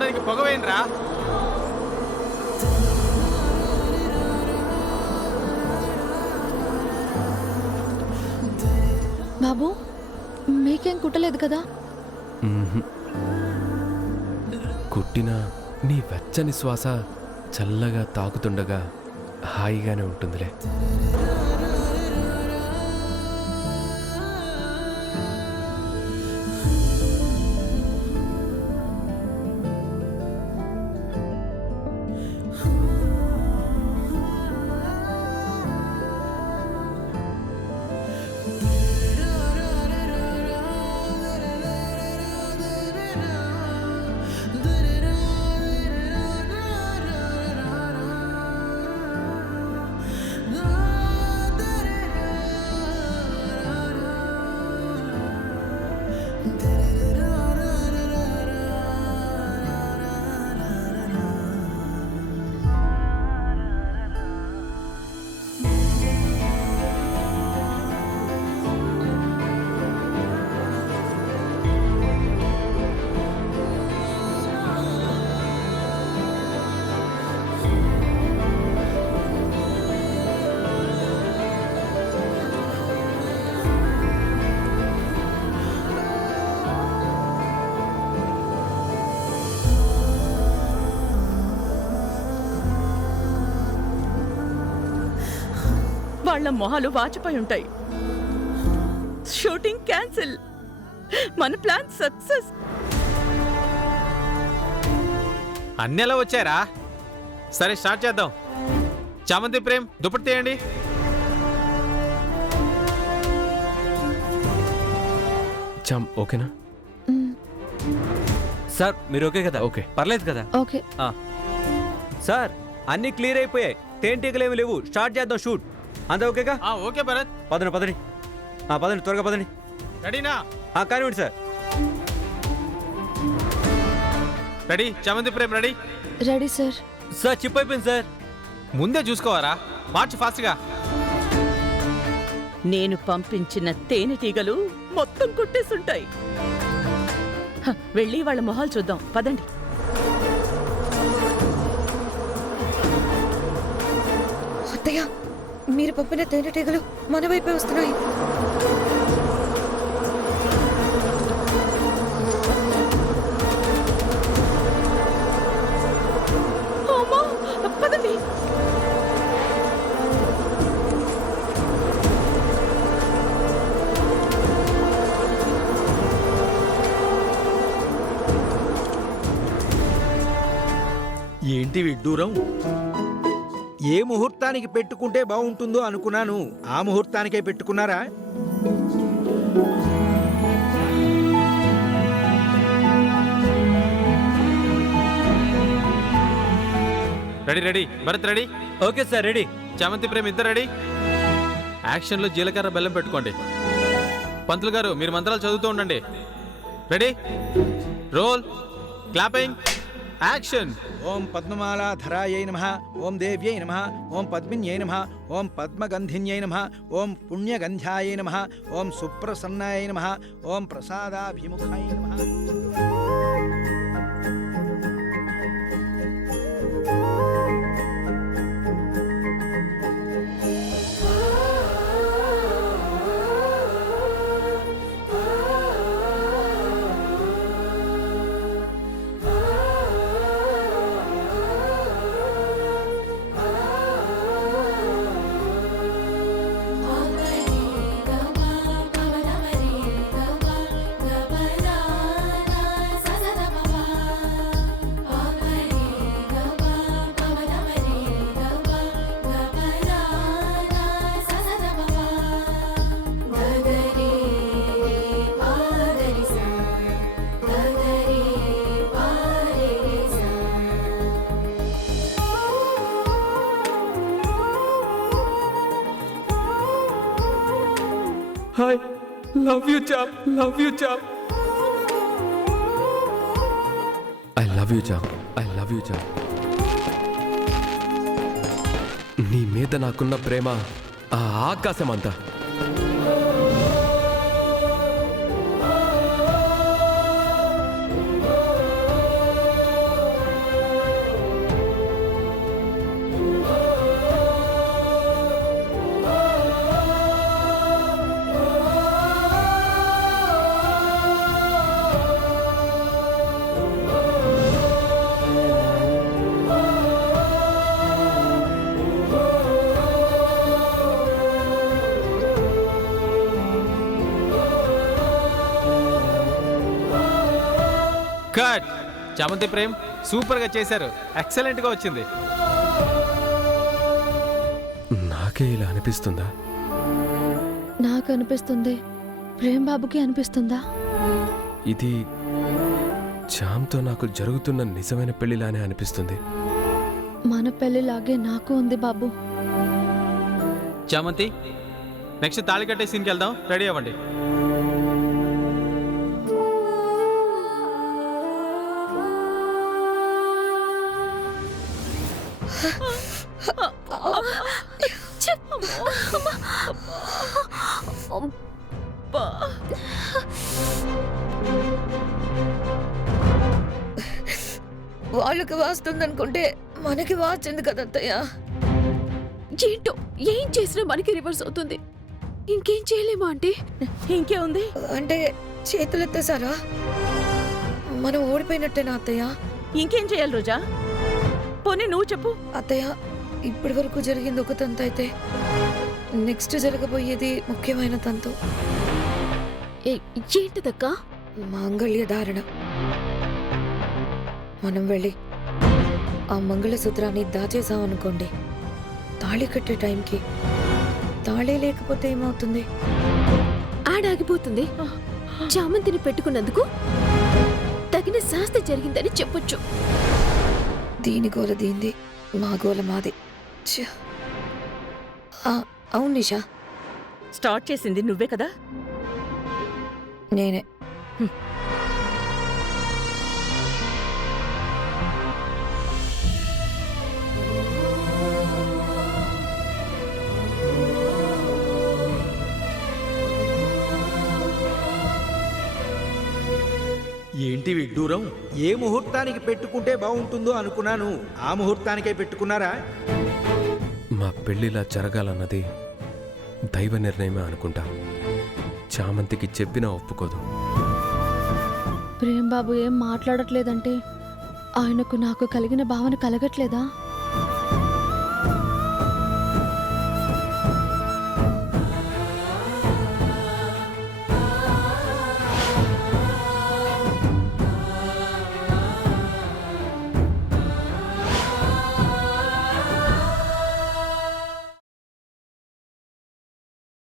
పోవడానికి పొగవేనరా. బాబు మీకేం కుట్టలేదు కదా? కుట్టిన నీ వెచ్చని శ్వాస చల్లగా తాకుతుండగా హాయిగానే ఉంటుందిలే. వాళ్ళ మొహాలు వాచిపోయి ఉంటాయి. షూటింగ్ క్యాన్సిల్, మన ప్లాన్ సక్సెస్. అన్నీ ఎలా వచ్చారా? సరే స్టార్ట్ చేద్దాం. చామంతి ప్రేమ్ దుప్పటి తీయండి. చామ్ ఓకేనా? సార్ మీరు ఓకే కదా? ఓకే. పర్లేదు కదా? ఓకే సార్ అన్ని క్లియర్ అయిపోయాయి, తేనెటీగలేమి లేవు. స్టార్ట్ చేద్దాం షూట్. అంతా ఓకేగా? ఓకే భరత్. పదండి పదండి పదండి, త్వరగా పదండి. రెడీనా? కానివ్వండి sir. Ready. Chamanthi Prem ready? Ready sir. Sir chip అయిపోయింది సార్. ముందే చూసుకోవారా? మార్చ్ ఫాస్ట్గా. నేను పంపించిన తేనెటీగలు మొత్తం కుట్టేసుంటాయి. వెళ్ళి వాళ్ళ మొహాలు చూద్దాం, పదండి. అత్తయ్య, మీరు పంపిన తేనెటీగలు మన వైపే వస్తున్నాయి. పదండి. ఏంటి విడ్డూరం? ఏ ముహూర్తానికి పెట్టుకుంటే బాగుంటుందో అనుకున్నాను, ఆ ముహూర్తానికే పెట్టుకున్నారా? Ready ready. Bharat ready? Okay sir ready. Chamanthi Prem ఇద్దరు రెడీ? యాక్షన్లో జీలకర్ర బెల్లం పెట్టుకోండి. పంతులు గారు మీరు మంత్రాలు చదువుతూ ఉండండి. రెడీ? రోల్. క్లాపింగ్. యాక్షన్. ఓం పద్మమాలాధరాయై నమః, ఓం దేవ్యై నమః, ఓం పద్మిన్యై నమః, ఓం పద్మగంధిన్యై నమః, ఓం పుణ్యగంధ్యాయై నమః, ఓం సుప్రసన్నాయై నమః, ఓం ప్రసాదాభిముఖాయ నమః. I love you, Cham. Love you, Cham. I love you, Cham. I love you, Cham. నీ మీద నాకున్న ప్రేమ ఆ ఆకాశం అంతా. కట్. చామంతి ప్రేమ్ సూపర్గా చేశారు, ఎక్సలెంట్గా వచ్చింది. నాకే ఇలా అనిపిస్తుందా? నాకు అనిపిస్తుంది, ప్రేమ్ బాబుకి అనిపిస్తుందా? ఇది చామ్తో నాకు జరుగుతున్న నిజమైన పెళ్లిలానే అనిపిస్తుంది. మన పెళ్లిలాగే నాకు ఉంది బాబు. చామంతి, నెక్స్ట్ తాళి కట్టే సీన్కి వెళ్దాం, రెడీ అవ్వండి. వాళ్ళకి వాస్తుందనుకుంటే మనకి వాచింది కదా అత్తయ్య. ఏంటో ఏం చేసినా మనకి రివర్స్ అవుతుంది. ఇంకేం చేయలేమా అంటే? ఇంకే ఉంది. అంటే చేతులెత్తేసారా? మనం ఓడిపోయినట్టేనా అత్తయ్య? ఇంకేం చేయాలి రోజా? పోనీ నువ్వు చెప్పు. అత్తయ్య, ఇప్పటి వరకు జరిగింది ఒక తంతు అయితే నెక్స్ట్ జరగబోయేది ముఖ్యమైన తంతు. ఏంటిదక్క? మాంగళ్య ధారణ. మనం వెళ్ళి ఆ మంగళసూత్రాన్ని దాచేసామనుకోండి, తాళి కట్టే టైంకి తాళే లేకపోతే ఏమవుతుంది? ఆడాగిపోతుంది. చామంతిని పెట్టుకున్నందుకు తగిన శాస్తి జరిగిందని చెప్పొచ్చు. దీని గోల దీంది, మా గోల మాది. ఛ! అవును నిషా, స్టార్ట్ చేసింది నువ్వే కదా. నేనే. ఏంటి విడ్డూరం? ఏ ముహూర్తానికి పెట్టుకుంటే బాగుంటుందో అనుకున్నాను, ఆ ముహూర్తానికే పెట్టుకున్నారా? మా పెళ్లిలా జరగాలన్నది దైవ నిర్ణయమే అనుకుంటా. చామంతికి చెప్పినా ఒప్పుకోదు. ప్రేమ్ బాబు ఏం మాట్లాడట్లేదంటే ఆయనకు నాకు కలిగిన భావన కలగట్లేదా?